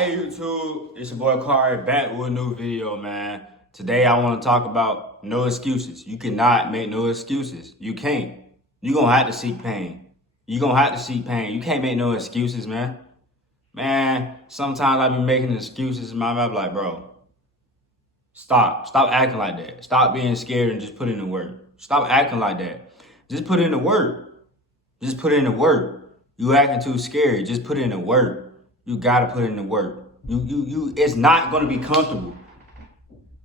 Hey YouTube, it's your boy Kari back with a new video, man. Today I want to talk about no excuses. You cannot make no excuses. You can't. You're going to have to seek pain. You're going to have to seek pain. You can't make no excuses, man. Man, sometimes I be making excuses in my mouth like, bro, stop. Stop acting like that. Stop being scared and just put in the work. Stop acting like that. Just put in the work. Just put in the work. You acting too scared. Just put in the work. You gotta put in the work. It's not gonna be comfortable.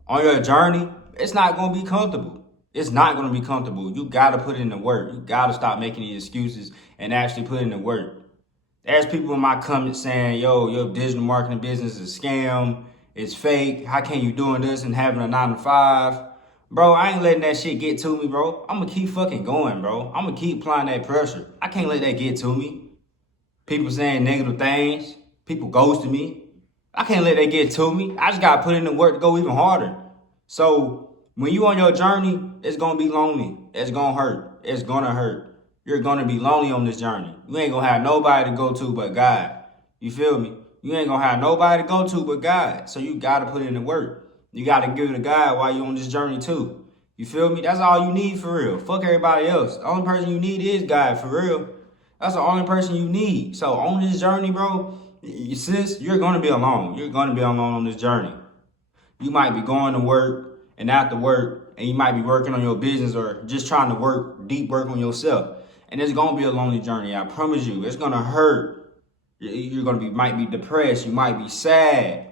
On your journey, it's not gonna be comfortable. It's not gonna be comfortable. You gotta put in the work. You gotta stop making these excuses and actually put in the work. There's people in my comments saying, yo, your digital marketing business is a scam. It's fake. How can you doing this and having a 9 to 5? Bro, I ain't letting that shit get to me, bro. I'm gonna keep fucking going, bro. I'm gonna keep applying that pressure. I can't let that get to me. People saying negative things. People ghosting me. I can't let that get to me. I just gotta put in the work to go even harder. So when you on your journey, it's gonna be lonely. It's gonna hurt. It's gonna hurt. You're gonna be lonely on this journey. You ain't gonna have nobody to go to but God. You feel me? You ain't gonna have nobody to go to but God. So you gotta put in the work. You gotta give it to God while you're on this journey too. You feel me? That's all you need for real. Fuck everybody else. The only person you need is God for real. That's the only person you need. So on this journey, bro, sis, you're going to be alone. You're going to be alone on this journey. You might be going to work and after work, and you might be working on your business or just trying to work, deep work on yourself. And it's going to be a lonely journey. I promise you. It's going to hurt. You're going to might be depressed. You might be sad.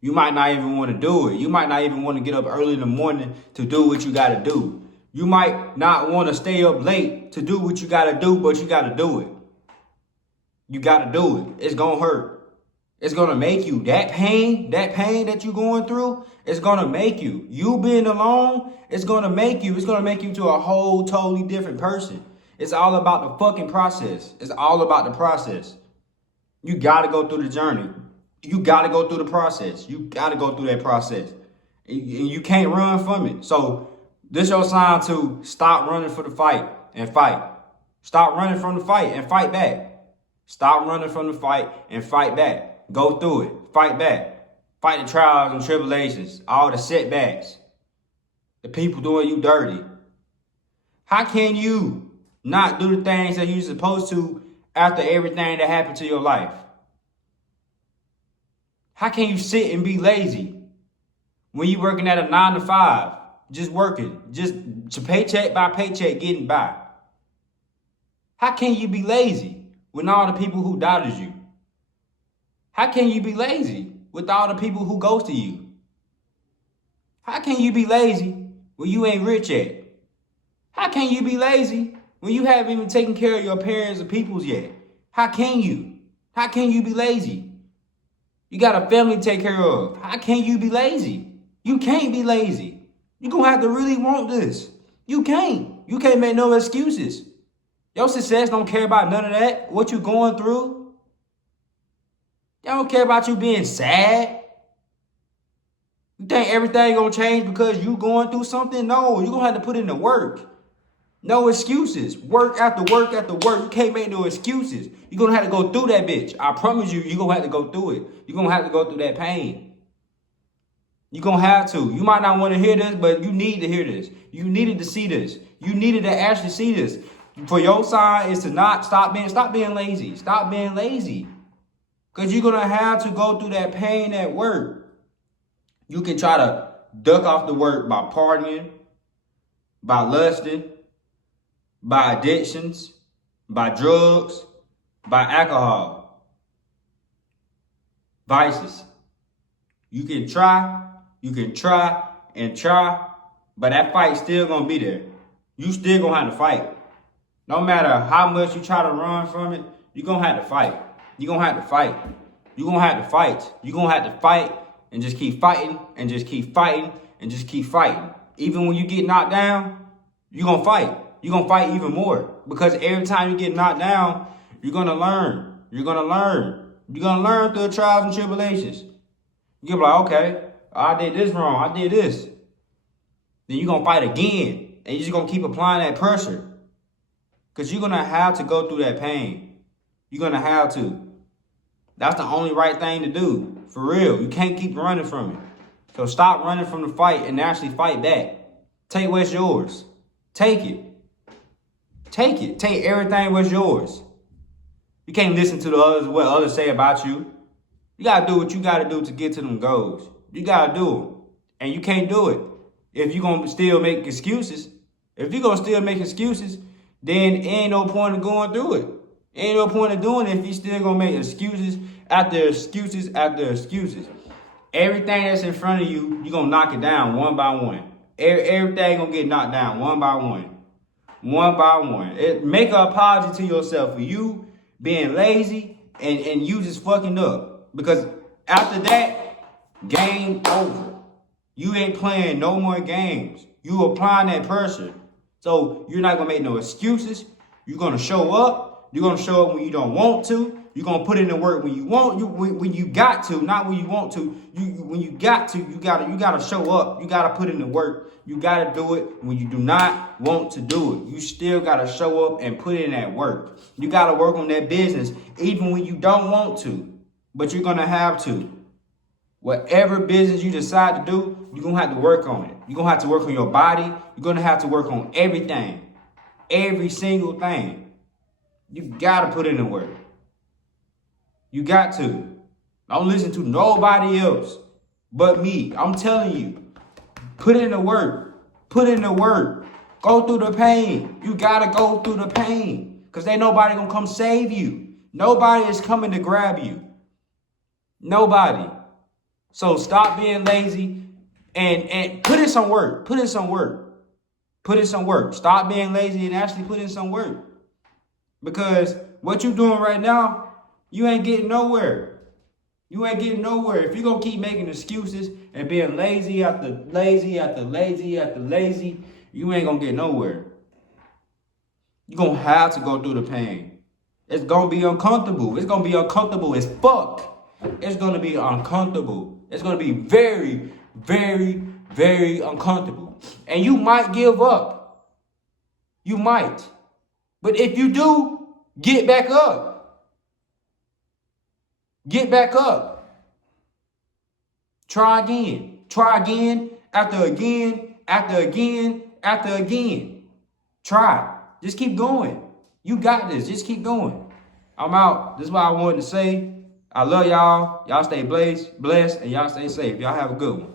You might not even want to do it. You might not even want to get up early in the morning to do what you got to do. You might not want to stay up late to do what you got to do, but you got to do it. You got to do it. It's going to hurt. It's going to make you. That pain that you're going through, it's going to make you. You being alone, it's going to make you. It's going to make you to a whole totally different person. It's all about the fucking process. It's all about the process. You got to go through the journey. You got to go through the process. You got to go through that process. And you can't run from it. So this your sign to stop running for the fight and fight. Stop running from the fight and fight back. Stop running from the fight and fight back. Go through it. Fight back. Fight the trials and tribulations, all the setbacks, the people doing you dirty. How can you not do the things that you're supposed to after everything that happened to your life? How can you sit and be lazy when you're working at a 9 to 5, just working, just paycheck by paycheck getting by? How can you be lazy with all the people who doubted you? How can you be lazy with all the people who ghosted you? How can you be lazy when you ain't rich yet? How can you be lazy when you haven't even taken care of your parents or peoples yet? How can you? How can you be lazy? You got a family to take care of. How can you be lazy? You can't be lazy. You're going to have to really want this. You can't. You can't make no excuses. Your success don't care about none of that. What you going through. They don't care about you being sad. You think everything gonna change because you going through something? No, you're gonna have to put in the work. No excuses. Work after work after work. You can't make no excuses. You're gonna have to go through that bitch. I promise you, you're gonna have to go through it. You're gonna have to go through that pain. You're gonna have to. You might not want to hear this, but you need to hear this. You needed to see this. You needed to actually see this. For your side is to not stop being lazy. Stop being lazy. Because you're going to have to go through that pain at work. You can try to duck off the work by partying, by lusting, by addictions, by drugs, by alcohol, vices. You can try and try, but that fight's still going to be there. You still going to have to fight. No matter how much you try to run from it, you're going to have to fight. You're going to have to fight. You're going to have to fight. You're going to have to fight and just keep fighting and just keep fighting and just keep fighting. Even when you get knocked down, you're going to fight. You're going to fight even more. Because every time you get knocked down, you're going to learn. You're going to learn. You're going to learn through the trials and tribulations. You're like, okay, I did this wrong. I did this. Then you're going to fight again. And you're just going to keep applying that pressure. Because you're going to have to go through that pain. You're going to have to. That's the only right thing to do. For real. You can't keep running from it. So stop running from the fight and actually fight back. Take what's yours. Take it. Take it. Take everything what's yours. You can't listen to the others, what others say about you. You gotta do what you gotta do to get to them goals. You gotta do them. And you can't do it if you're gonna still make excuses. If you're gonna still make excuses, then ain't no point of going through it. Ain't no point of doing it if you still gonna make excuses after excuses after excuses. Everything that's in front of you, you're gonna knock it down one by one. Everything gonna get knocked down one by one. One by one. Make an apology to yourself for you being lazy and you just fucking up. Because after that, game over. You ain't playing no more games. You applying that pressure. So you're not gonna make no excuses. You're gonna show up. You're gonna show up when you don't want to. You're gonna put in the work when you want. When you got to, not when you want to. When you got to, you gotta show up. You gotta put in the work. You gotta do it when you do not want to do it. You still gotta show up and put in that work. You gotta work on that business even when you don't want to, but you're gonna have to. Whatever business you decide to do, you're gonna have to work on it. You're gonna have to work on your body. You're gonna have to work on everything, every single thing. You gotta put in the work. You got to. Don't listen to nobody else but me. I'm telling you, put in the work. Put in the work. Go through the pain. You gotta go through the pain, because ain't nobody gonna come save you. Nobody is coming to grab you. Nobody. So stop being lazy and put in some work. Put in some work. Put in some work. Stop being lazy and actually put in some work. Because what you're doing right now, you ain't getting nowhere. You ain't getting nowhere. If you're going to keep making excuses and being lazy after lazy after lazy after lazy, you ain't going to get nowhere. You're going to have to go through the pain. It's going to be uncomfortable. It's going to be uncomfortable as fuck. It's going to be uncomfortable. It's going to be very, very, very uncomfortable. And you might give up. You might. But if you do, get back up. Get back up. Try again. Try again, after again, after again, after again. Try. Just keep going. You got this. Just keep going. I'm out. This is what I wanted to say. I love y'all. Y'all stay blessed, and y'all stay safe. Y'all have a good one.